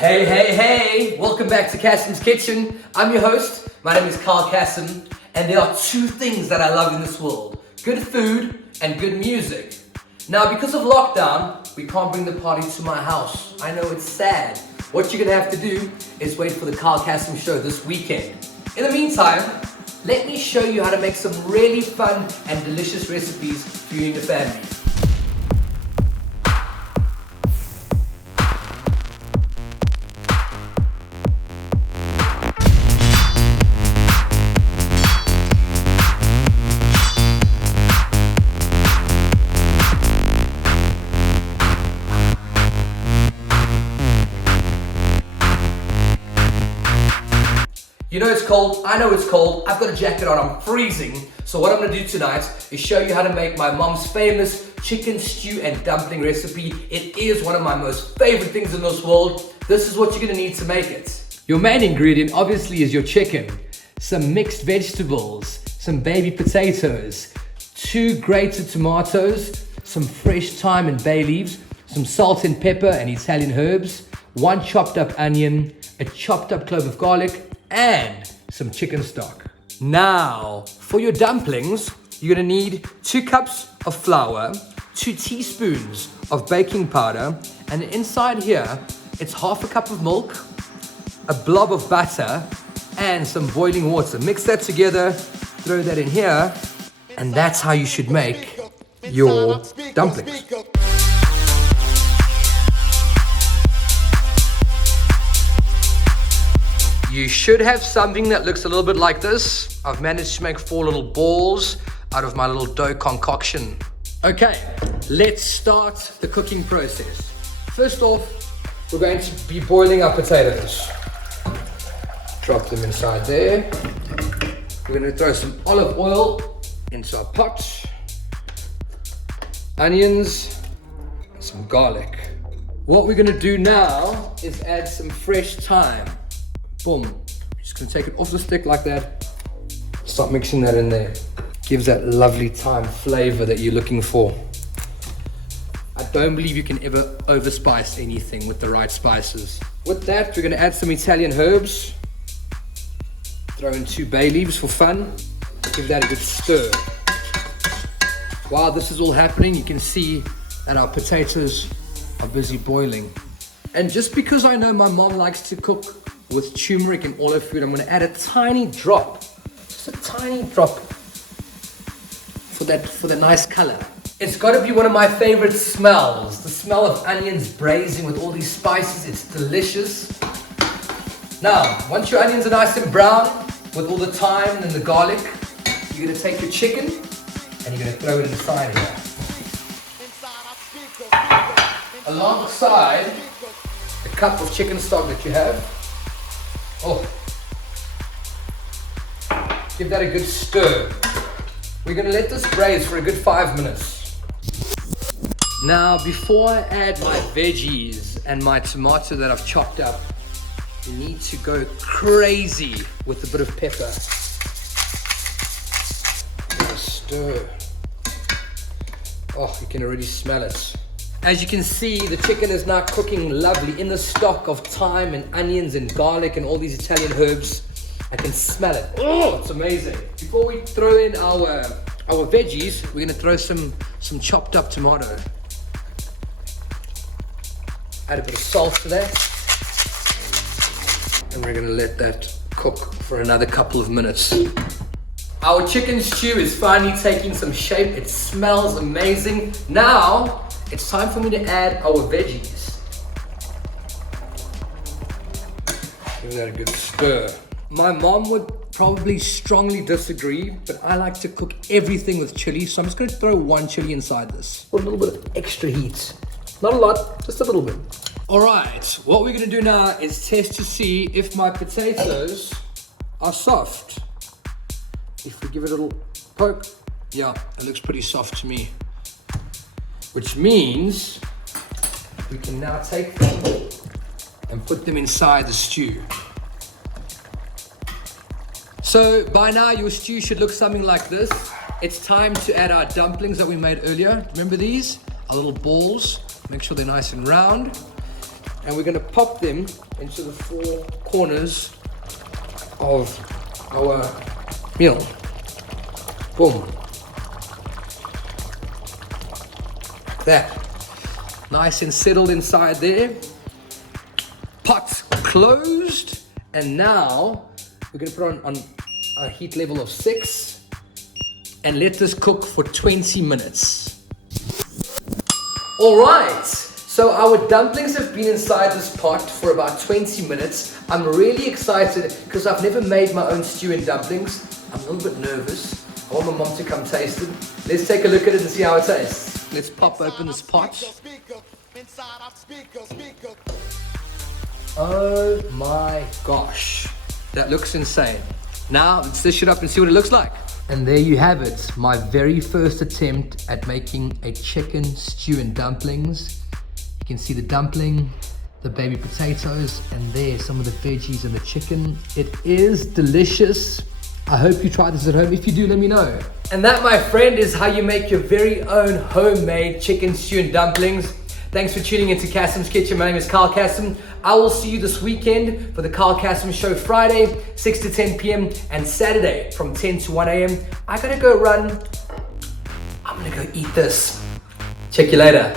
Hey, hey, hey! Welcome back to Cassims Kitchen. I'm your host. My name is Kyle Cassim, and there are two things that I love in this world: good food and good music. Now, because of lockdown, we can't bring the party to my house. I know it's sad. What you're gonna have to do is wait for the Kyle Cassim show this weekend. In the meantime, let me show you how to make some really fun and delicious recipes for you and your family. You know it's cold, I know it's cold, I've got a jacket on, I'm freezing. So what I'm gonna do tonight is show you how to make my mom's famous chicken stew and dumpling recipe. It is one of my most favorite things in this world. This is what you're gonna need to make it. Your main ingredient obviously is your chicken, some mixed vegetables, some baby potatoes, 2 grated tomatoes, some fresh thyme and bay leaves, some salt and pepper and Italian herbs, 1 chopped up onion, a chopped up clove of garlic, and some chicken stock. Now, for your dumplings, you're gonna need 2 cups of flour, 2 teaspoons of baking powder, and inside here, it's half a cup of milk, a blob of butter, and some boiling water. Mix that together, throw that in here, and that's how you should make your dumplings. You should have something that looks a little bit like this. I've managed to make 4 little balls out of my little dough concoction. Okay, let's start the cooking process. First off, we're going to be boiling our potatoes. Drop them inside there. We're going to throw some olive oil into our pot. Onions, and some garlic. What we're going to do now is add some fresh thyme. Boom. Just gonna take it off the stick like that. Start mixing that in there. Gives that lovely thyme flavor that you're looking for. I don't believe you can ever overspice anything with the right spices. With that, we're gonna add some Italian herbs. Throw in 2 bay leaves for fun. Give that a good stir. While this is all happening, you can see that our potatoes are busy boiling. And just because I know my mom likes to cook with turmeric and all her food, I'm going to add a tiny drop, just a tiny drop for the nice color. It's got to be one of my favorite smells, the smell of onions braising with all these spices. It's delicious. Now, once your onions are nice and brown with all the thyme and the garlic, you're going to take your chicken and you're going to throw it inside here. Alongside the cup of chicken stock that you have. Oh, give that a good stir. We're gonna let this braise for a good 5 minutes. Now, before I add my veggies and my tomato that I've chopped up, you need to go crazy with a bit of pepper. Give a stir. Oh, you can already smell it. As you can see, the chicken is now cooking lovely in the stock of thyme and onions and garlic and all these Italian herbs. I can smell it. Oh, it's amazing. Before we throw in our veggies, we're gonna throw some chopped up tomato. Add a bit of salt to that. And we're gonna let that cook for another couple of minutes. Our chicken stew is finally taking some shape. It smells amazing. Now, it's time for me to add our veggies. Give that a good stir. My mom would probably strongly disagree, but I like to cook everything with chili, so I'm just gonna throw 1 chili inside this. For a little bit of extra heat. Not a lot, just a little bit. All right, what we're gonna do now is test to see if my potatoes are soft. If we give it a little poke, yeah, it looks pretty soft to me. Which means we can now take them and put them inside the stew. So by now your stew should look something like this. It's time to add our dumplings that we made earlier. Remember these? Our little balls. Make sure they're nice and round. and we're gonna pop them into the four corners of our meal. Boom. That. Nice and settled inside there. Pot closed, and now we're gonna put on a heat level of 6 and let this cook for 20 minutes. All right, so our dumplings have been inside this pot for about 20 minutes. I'm really excited because I've never made my own stew and dumplings. I'm a little bit nervous. I want my mom to come taste it. Let's take a look at it and see how it tastes. Let's pop open this pot. Oh my gosh, that looks insane. Now let's dish it up and see what it looks like. And there you have it, my very first attempt at making a chicken stew and dumplings. You can see the dumpling, the baby potatoes, and there's some of the veggies and the chicken. It is delicious. I hope you try this at home. If you do, let me know. And that, my friend, is how you make your very own homemade chicken stew and dumplings. Thanks for tuning into Cassims Kitchen. My name is Kyle Cassim. I will see you this weekend for the Kyle Cassim Show, Friday, 6 to 10 p.m. and Saturday from 10 to 1 a.m. I gotta go run. I'm gonna go eat this. Check you later.